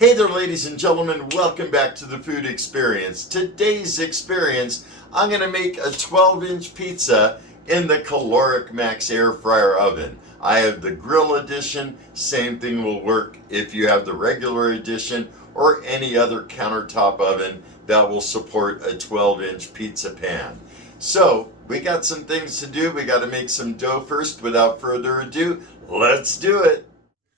Hey there, ladies and gentlemen, welcome back to the Food Experience. Today's experience, I'm going to make a 12-inch pizza in the Kalorik Maxx air fryer oven. I have the grill edition. Same thing will work if you have the regular edition or any other countertop oven that will support a 12-inch pizza pan. So, we got some things to do. We got to make some dough first. Without further ado, let's do it.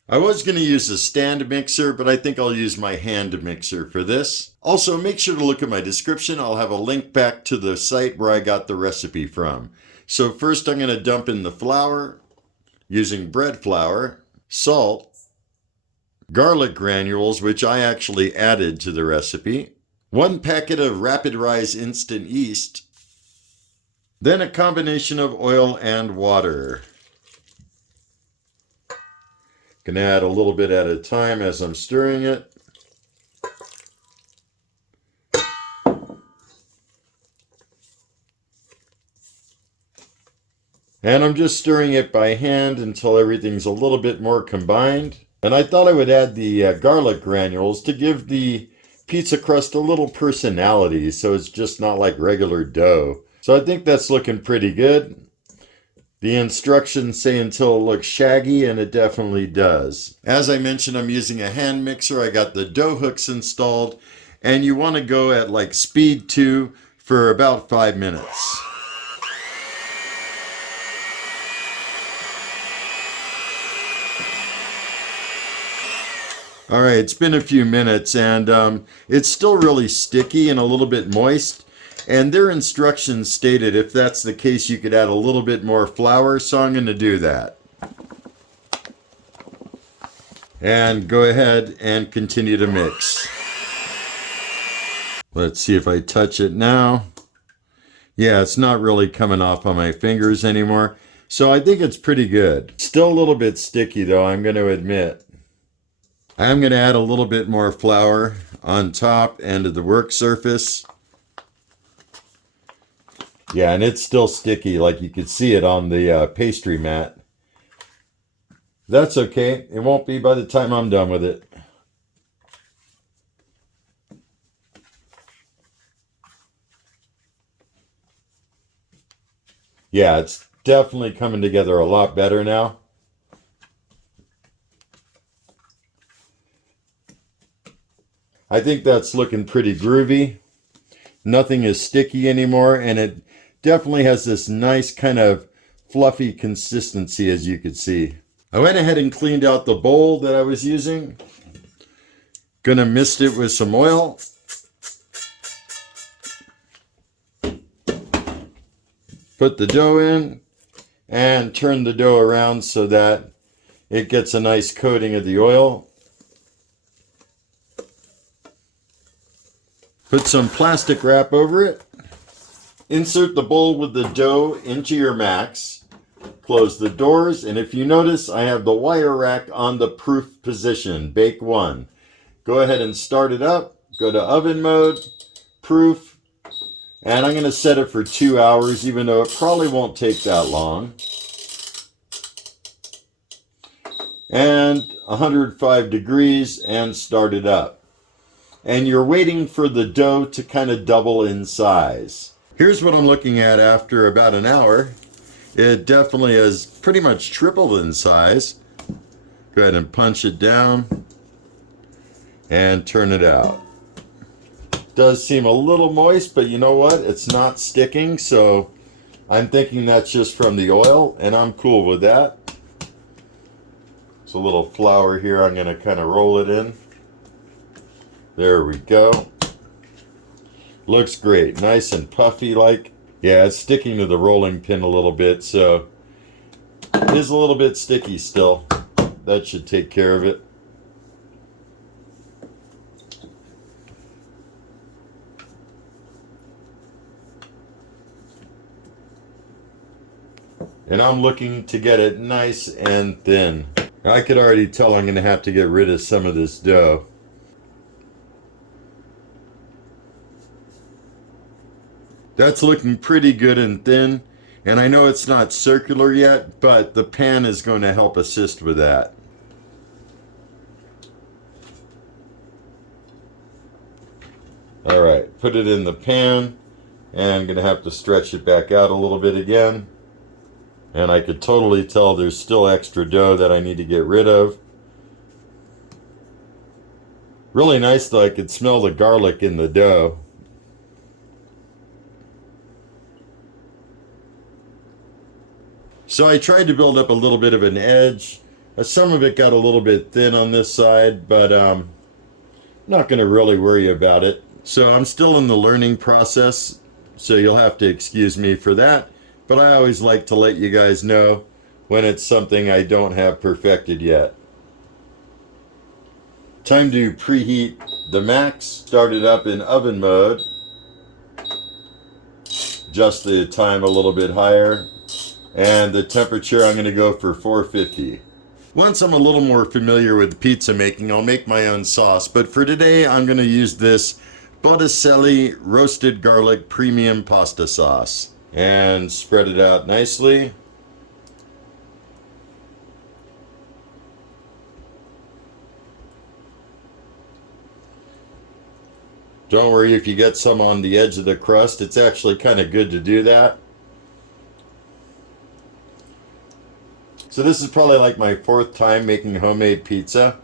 I was going to use a stand mixer, but I think I'll use my hand mixer for this. Also, make sure to look at my description. I'll have a link back to the site where I got the recipe from. So first I'm going to dump in the flour using bread flour, salt, garlic granules, which I actually added to the recipe, 1 packet of rapid rise instant yeast, then a combination of oil and water. Can add a little bit at a time as I'm stirring it. And I'm just stirring it by hand until everything's a little bit more combined. And I thought I would add the garlic granules to give the pizza crust a little personality, so it's just not like regular dough. So I think that's looking pretty good. The instructions say until it looks shaggy, and it definitely does. As I mentioned, I'm using a hand mixer. I got the dough hooks installed, and you want to go at like speed 2 for about 5 minutes. All right, it's been a few minutes, and it's still really sticky and a little bit moist. And their instructions stated if that's the case, you could add a little bit more flour, so I'm going to do that. And go ahead and continue to mix. Let's see if I touch it now. Yeah, it's not really coming off on my fingers anymore. So I think it's pretty good. Still a little bit sticky though, I'm going to admit. I'm going to add a little bit more flour on top and to the work surface. Yeah, and it's still sticky, like you could see it on the pastry mat. That's okay. It won't be by the time I'm done with it. Yeah, it's definitely coming together a lot better now. I think that's looking pretty groovy. Nothing is sticky anymore, and it definitely has this nice kind of fluffy consistency, as you could see. I went ahead and cleaned out the bowl that I was using. Gonna mist it with some oil. Put the dough in and turn the dough around so that it gets a nice coating of the oil. Put some plastic wrap over it. Insert the bowl with the dough into your max. Close the doors, and if you notice, I have the wire rack on the proof position, bake 1. Go ahead and start it up. Go to oven mode, proof, and I'm going to set it for 2 hours, even though it probably won't take that long. And 105 degrees, and start it up. And you're waiting for the dough to kind of double in size. Here's what I'm looking at after about an hour. It definitely has pretty much tripled in size. Go ahead and punch it down and turn it out. Does seem a little moist, but you know what? It's not sticking, so I'm thinking that's just from the oil, and I'm cool with that. It's a little flour here. I'm going to kind of roll it in. There we go. Looks great. Nice and puffy like. Yeah, it's sticking to the rolling pin a little bit, so it is a little bit sticky still. That should take care of it. And I'm looking to get it nice and thin. I could already tell I'm going to have to get rid of some of this dough. That's looking pretty good and thin, and I know it's not circular yet, but the pan is going to help assist with that. put it in the pan, and I'm going to have to stretch it back out a little bit again. And I could totally tell there's still extra dough that I need to get rid of. Really nice though, I could smell the garlic in the dough. So I tried to build up a little bit of an edge. Some of it got a little bit thin on this side, but not going to really worry about it. So I'm still in the learning process, so you'll have to excuse me for that. But I always like to let you guys know when it's something I don't have perfected yet. Time to preheat the Max. Start it up in oven mode. Adjust the time a little bit higher. And the temperature, I'm going to go for 450. Once I'm a little more familiar with pizza making, I'll make my own sauce. But for today, I'm going to use this Botticelli roasted garlic premium pasta sauce. And spread it out nicely. Don't worry if you get some on the edge of the crust. It's actually kind of good to do that. So this is probably like my 4th time making homemade pizza.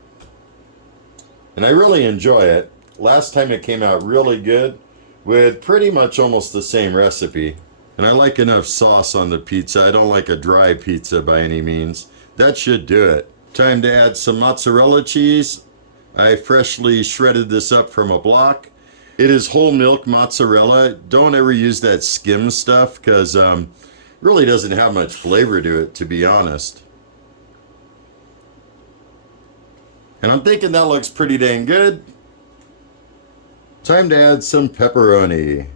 And I really enjoy it. Last time it came out really good with pretty much almost the same recipe. And I like enough sauce on the pizza. I don't like a dry pizza by any means. That should do it. Time to add some mozzarella cheese. I freshly shredded this up from a block. It is whole milk mozzarella. Don't ever use that skim stuff because really doesn't have much flavor to it, to be honest. And I'm thinking that looks pretty dang good. Time to add some pepperoni.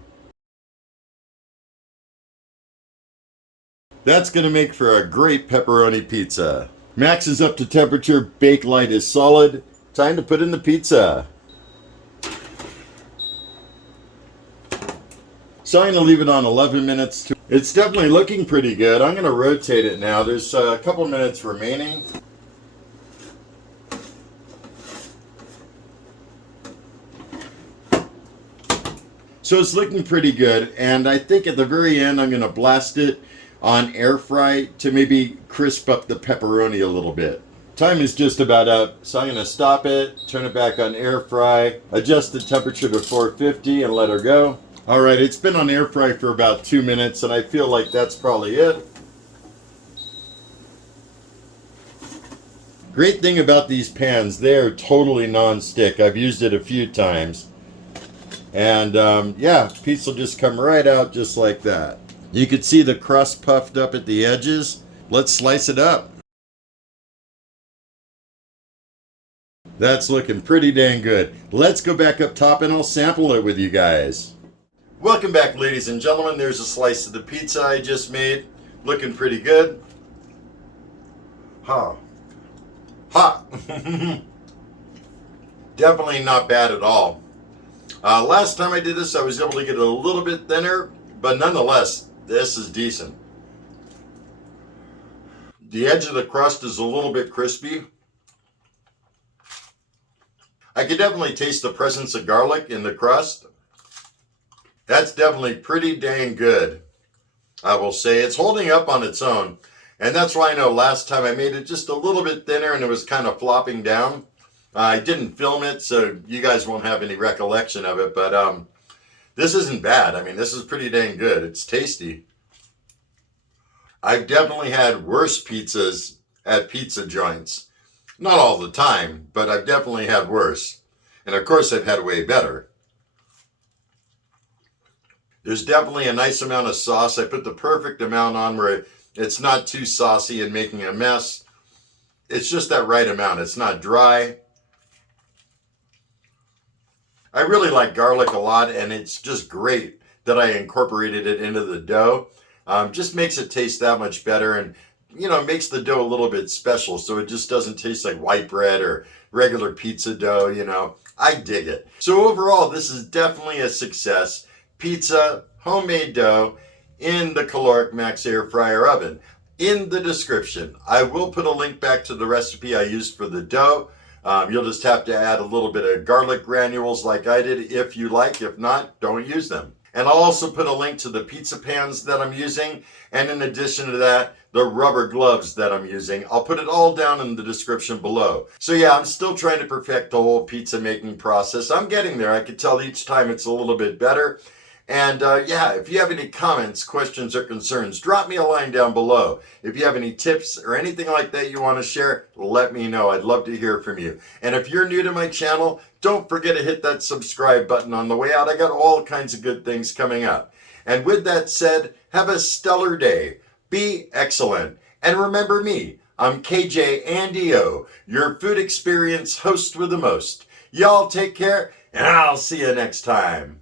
That's going to make for a great pepperoni pizza. Max is up to temperature, bake light is solid. Time to put in the pizza. So I'm going to leave it on 11 minutes. It's definitely looking pretty good. I'm going to rotate it now. There's a couple minutes remaining. So it's looking pretty good. And I think at the very end I'm going to blast it on air fry to maybe crisp up the pepperoni a little bit. Time is just about up, so I'm going to stop it, turn it back on air fry, adjust the temperature to 450 and let her go. Alright, it's been on air fry for about 2 minutes and I feel like that's probably it. Great thing about these pans, they're totally non-stick. I've used it a few times. And yeah, pizza will just come right out just like that. You can see the crust puffed up at the edges. Let's slice it up. That's looking pretty dang good. Let's go back up top and I'll sample it with you guys. Welcome back, ladies and gentlemen. There's a slice of the pizza I just made. Looking pretty good. Hot. Definitely not bad at all. Last time I did this, I was able to get it a little bit thinner, but nonetheless, this is decent. The edge of the crust is a little bit crispy. I can definitely taste the presence of garlic in the crust. That's definitely pretty dang good. I will say it's holding up on its own. And that's why I know last time I made it just a little bit thinner and it was kind of flopping down. I didn't film it, so you guys won't have any recollection of it, but this isn't bad. I mean, this is pretty dang good. It's tasty. I've definitely had worse pizzas at pizza joints. Not all the time, but I've definitely had worse. And of course, I've had way better. There's definitely a nice amount of sauce. I put the perfect amount on where it's not too saucy and making a mess. It's just that right amount. It's not dry. I really like garlic a lot, and it's just great that I incorporated it into the dough. Just makes it taste that much better, and you know, makes the dough a little bit special, so it just doesn't taste like white bread or regular pizza dough. You know, I dig it. So overall, this is definitely a success. Pizza, homemade dough in the Kalorik Maxx air fryer oven. In the description, I will put a link back to the recipe I used for the dough. You'll just have to add a little bit of garlic granules like I did if you like. If not, don't use them. And I'll also put a link to the pizza pans that I'm using. And in addition to that, the rubber gloves that I'm using. I'll put it all down in the description below. So yeah, I'm still trying to perfect the whole pizza making process. I'm getting there. I can tell each time it's a little bit better. And yeah, if you have any comments, questions, or concerns, drop me a line down below. If you have any tips or anything like that you want to share, let me know. I'd love to hear from you. And if you're new to my channel, don't forget to hit that subscribe button on the way out. I got all kinds of good things coming up. And with that said, have a stellar day. Be excellent. And remember me, I'm KJ Andy O, your food experience host with the most. Y'all take care, and I'll see you next time.